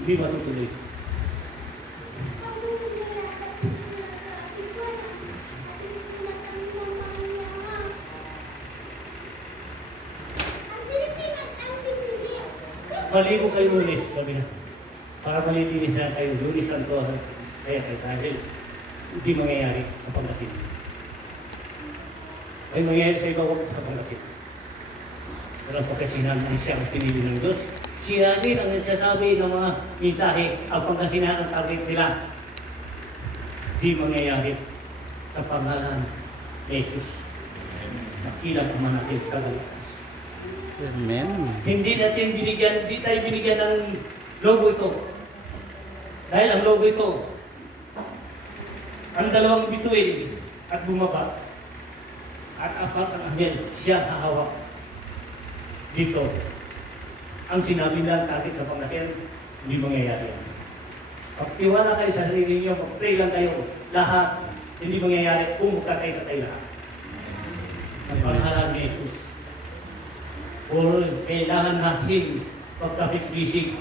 hindi matutuloy. Maligo kayo Lunes, sabi na. Para malilinis na kayo, Lunes ang to, saya kayo dahil hindi mangyayari sa Pangasinan. Ay mangyayari sa iba wag sa Pangasinan. Pero ang Pangasinan ang siyang pinili ng Diyos. Siya din ang nagsasabi ng mga mensahe, ang Pangasinan ang target nila. Hindi mangyayari sa pangalan ni Jesus. Nakilang naman natin kagalas. Amen. Hindi tayo binigyan ng logo ito. Dahil ang logo ito, ang dalawang bituin at bumaba at apat ang anghel, siya hahawak dito. Ang sinabi lang target sa Pangasinan, hindi mangyayari yan. Pagtiwala kayo sa sarili niyo, pag-pray lang kayo, lahat, hindi mangyayari, umukat kayo sa tayo lahat. Sa pangalan ni Jesus. O kailangan natin pagkapit-bisig